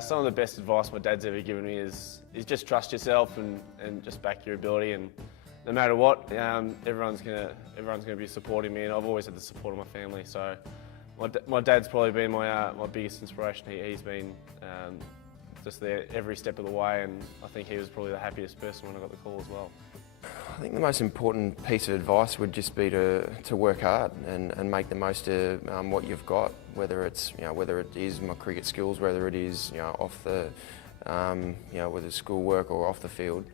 Some of the best advice my dad's ever given me is just trust yourself and just back your ability. And no matter what, everyone's gonna be supporting me, and I've always had the support of my family. So my dad's probably been my biggest inspiration. He's been just there every step of the way, and I think he was probably the happiest person when I got the call as well. I think the most important piece of advice would just be to work hard and make the most of what you've got, whether it's whether it is my cricket skills, whether it is off the whether it's schoolwork or off the field.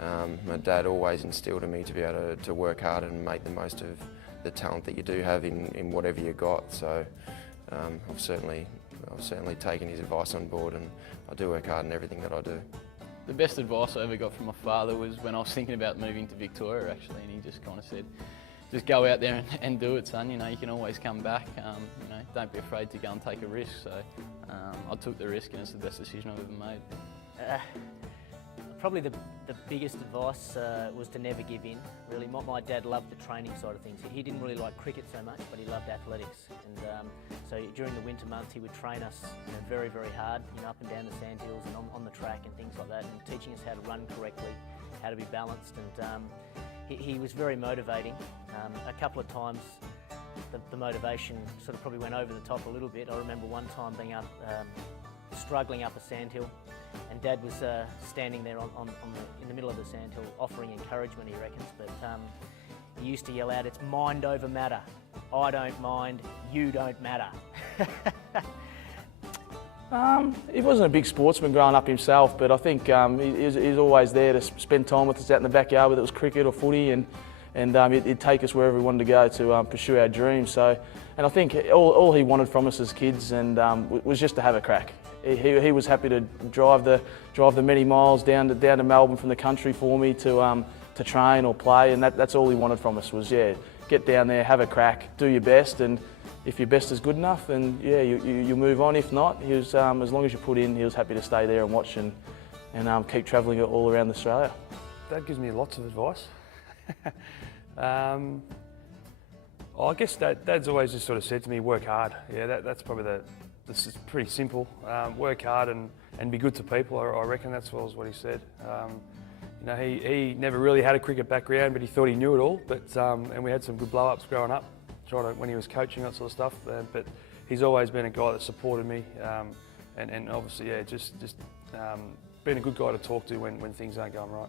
My dad always instilled in me to be able to work hard and make the most of the talent that you do have in whatever you got. So I've certainly taken his advice on board, and I do work hard in everything that I do. The best advice I ever got from my father was when I was thinking about moving to Victoria, actually, and he just kind of said, just go out there and do it, son. You can always come back. Don't be afraid to go and take a risk. So I took the risk, and it's the best decision I've ever made. Probably the biggest advice was to never give in. Really, my dad loved the training side of things. He didn't really like cricket so much, but he loved athletics. And so during the winter months, he would train us very, very hard, up and down the sandhills and on the track and things like that, and teaching us how to run correctly, how to be balanced. And he was very motivating. A couple of times, the motivation sort of probably went over the top a little bit. I remember one time being up, struggling up a sandhill, and Dad was standing there in the middle of the sandhill offering encouragement, he reckons, but he used to yell out, "It's mind over matter. I don't mind, you don't matter." He wasn't a big sportsman growing up himself, but I think he was always there to spend time with us out in the backyard, whether it was cricket or footy, and he'd take us wherever we wanted to go to pursue our dreams. And I think all he wanted from us as kids was just to have a crack. He was happy to drive the many miles down to Melbourne from the country for me to train or play, and that's all he wanted from us was get down there, have a crack, do your best, and if your best is good enough, then you move on. If not, he was as long as you put in, he was happy to stay there and watch and keep travelling all around Australia. Dad gives me lots of advice. I guess Dad's always just sort of said to me, work hard. Yeah, that's probably this is pretty simple. Work hard and be good to people. I reckon that's what he said. He never really had a cricket background, but he thought he knew it all. But and we had some good blow-ups growing up, when he was coaching, that sort of stuff. But he's always been a guy that supported me, and obviously, just being a good guy to talk to when things aren't going right.